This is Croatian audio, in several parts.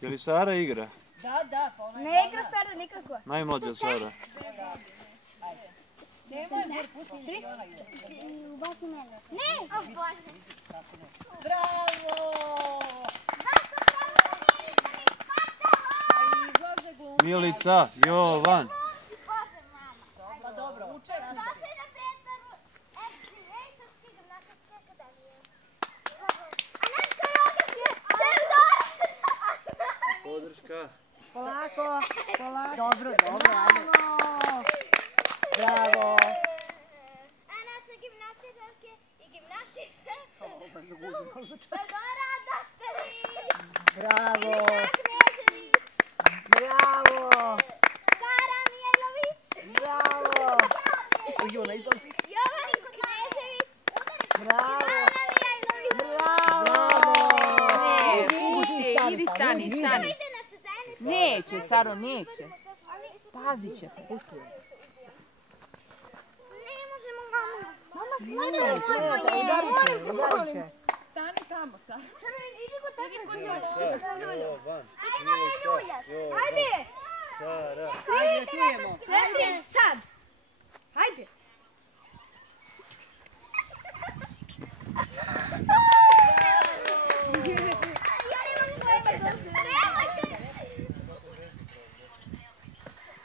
Je li Sara igra? Da, pa ona je... Ne igra Sara nikako. Najmlađa Sara. Nemoj, pusti ona igra. Ubaci mene. Ne! O Bože. Bravo! Milica, Jovan. Bože, mama. Pa dobro, učesnik. Došli na predstavu SGA Srpske gimnastičke akademije. A naš koreograf je Teodora! Podrška. Polako. Dobro, ajde. Bravo. A naše gimnastičarke i gimnastičar su Teodora Dostarić, Bravo. Milica Knežević, Bravo. Sara Mijajlović, Bravo. Ona izlazi. Jovan Knežević, Bravo. Ana Mijajlović. Bravo. Idi stani. Ide naša zajednica. Neće, Saro, neće. Pazit će. Ne možemo, mama. Mama, Neće, udarit će. Stani tamo, Saro. Idi kod tebe. Jovan. Ajde da se ljuljaš. Ajde. Sara. Ajde, čujemo. Ajde, sad. Ajde. Ja imam pojma. Nemojte.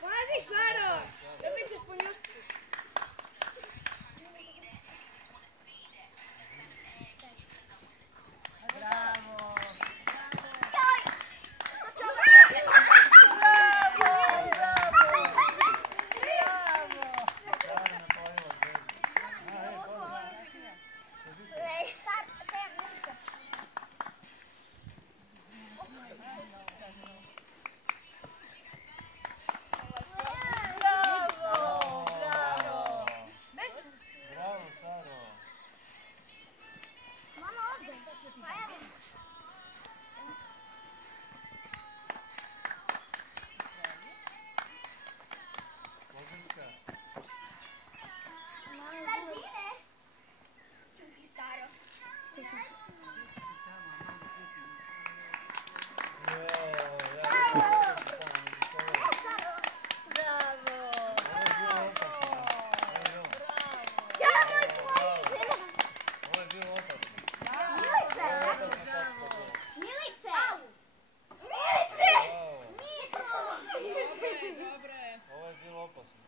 Pazi, Saro. Dobit ćeš ponjušiti. Bravo. Bravo, Saro. Mama, ovdje. Pa evo. Podrška. Sardine. Čuti, Saro. Ja moj svoj. Ovo je bilo opasno. Milice. Milice. Milice. Ovo je bilo opasno.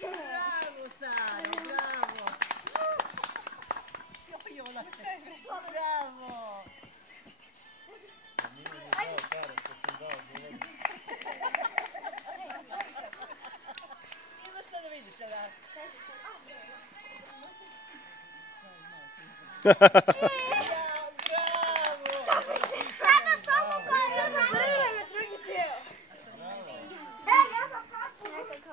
Bravo, Saro, bravo. Bravo. Nije mi dao Sara što sam dao Mileni. Ima što da vidiš, da. Sada samo koja je zavrljena na drugi deo. Ja sam kako nekako.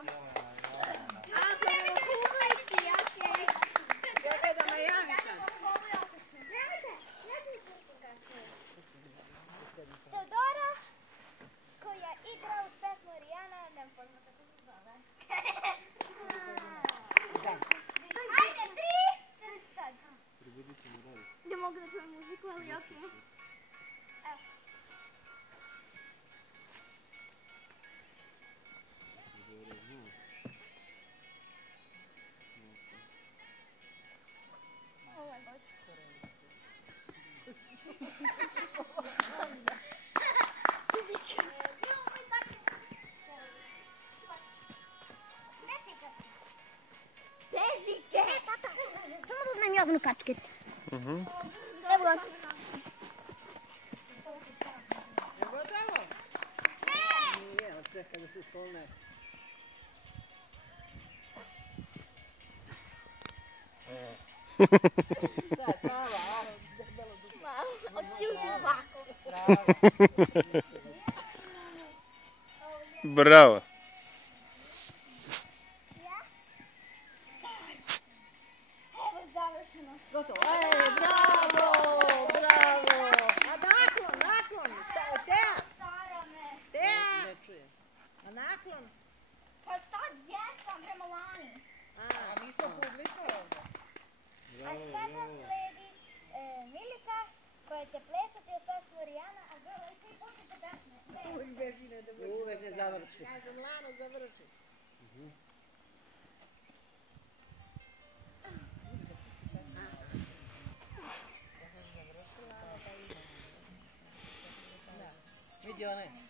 A, prema kuglici, okej. Čekaj da me javi sad. Teodora, koja igra uz pesmu Rijana, ne pojma kako se zove. Ajde, ti! Sad. Ne mogu da čujem muziku, ali okej. Evo. Ovo je baš. Bežite! Tata, samo da uzmem Jovanu kačkicu. Evo ga. Gotovo? Ne! Nije, čekaj da se skolne. Da, trava, debelo dugo. Odsjuti ovako. Bravo. Evo završeno. Gotovo. Bravo, bravo. A naklon. Teja. Sara me. Teja. Ne čujem. A naklon? Pa sad jesam prema Lani. A, mi smo publika ovdje. A sada sledi Milica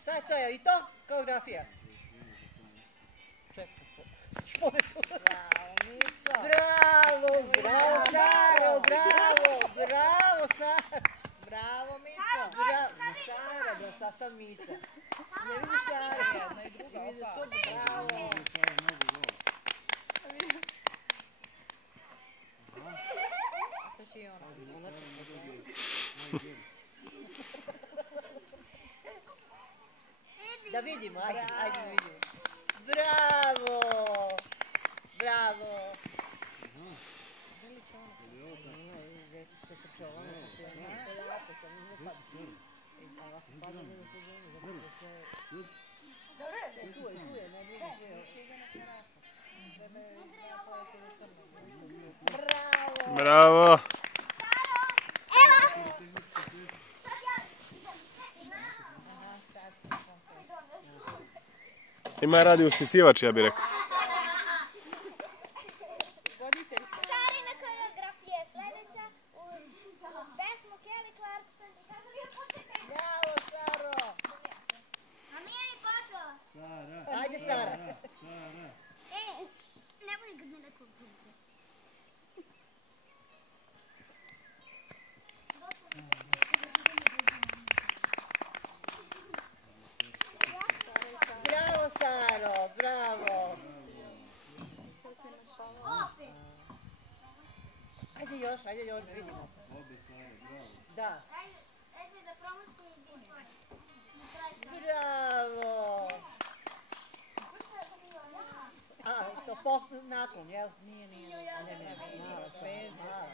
Šta je to? Je i to? Koreografija? Bravo, Mico. Bravo, bravo, Saro, bravo, bravo, Saro. Bravo, Mico. Sara, da sam Mica. Ne vidi Sara. Jedna i druga, opa. Bravo. A sad će i ona. Da vidimo, ajde da vidimo. Bravo! Bravo! Bravo! Ima radi usisivač, ja bih rekao. Sarina koreografija je sljedeća uz pesmu Kelly Clarkson. Bravo, Saro! A nije ni počelo. Ajde, Sara! Nemoj ga ne nekog druga. Bravo, Saro! Bravo! Ajde još, da vidimo. Da. Ajde da promoćemo i budemo. Bravo! A, to pop nakon, jel? Nije. Ne, mala, bez, mala.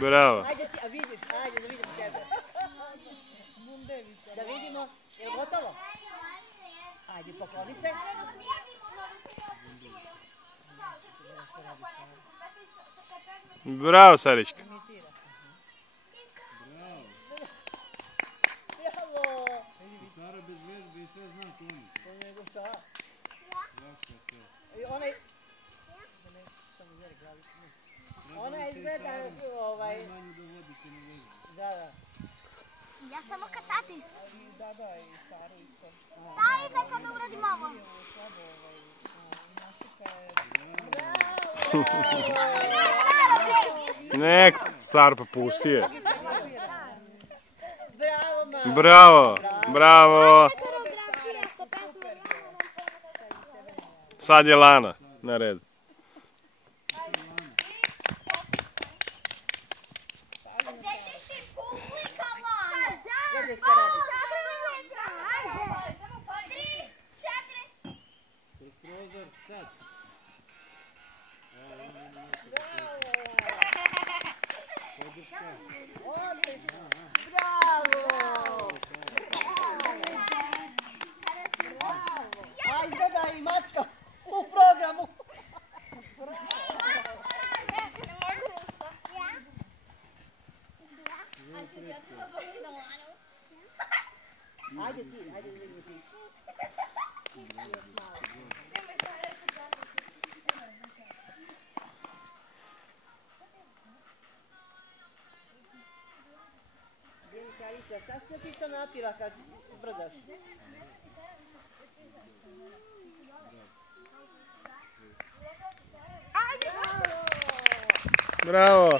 Bravo! Ajde ti, a vidiš, ajde da vidimo tebe. Da vidimo, je li gotovo? Ajde, pokloni se. Bravo, Sarička! Bravo! Sara bez vežbe i sve zna kloniti. To nego šta? I ona izgleda, Najmanju da vodite na vežbu. Da. Ja samo kad tati. Da, i Saru isto. Daj, kako da uradim ovo. Nek, Sar popusti je. Bravo, mama. Bravo! Bravo! Koreografija sa pesmom. Sad je Lana na redu. Gdje se radi? Kroz prozor, sad. Odlično! Bravo! A izgleda i mačka u programu. Ajde ti, ajde ti. Djevičarica, šta se ti to napila kad brdaš? Bravo!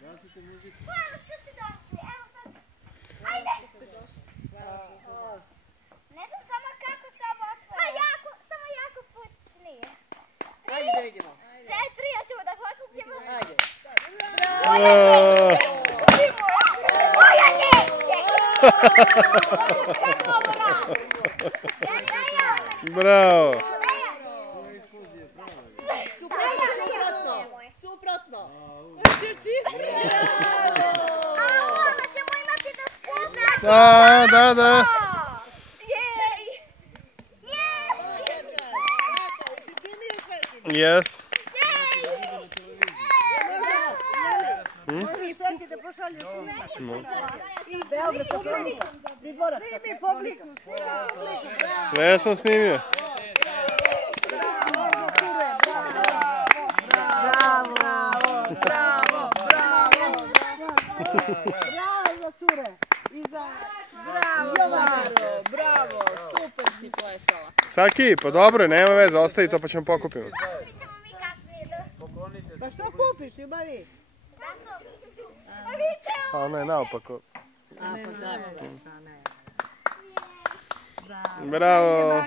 Gasite muziku. Evo što ste došli, evo sad. Ajde! Ne znam samo kako se ovo otvori. Samo jako pucni. Ajde da vidimo. 4, ja ćemo da pokupimo. Ajde. Moja neće! Kako ovo radi? Bravo! To je eksplozija prava. Suprotno. A onda ćemo imati da skuzna. Da. Jej! Jej! Yes. Jej! Serki da pošalju snimanje. I Beograd, publiku. Priborac. snimi publiku. Sve sam snimio. Bravo, bravo, bravo. Bravo za cure. I za... Bravo, Saro, bravo, super si plesala. Saki, pa dobro je, nema veze, ostavi to pa ćemo pokupimo. Pričamo mi kasnije. Pa što kupiš, ljubavi? Pa vidite, A ono je naopako. A, pa da, ne. Bravo.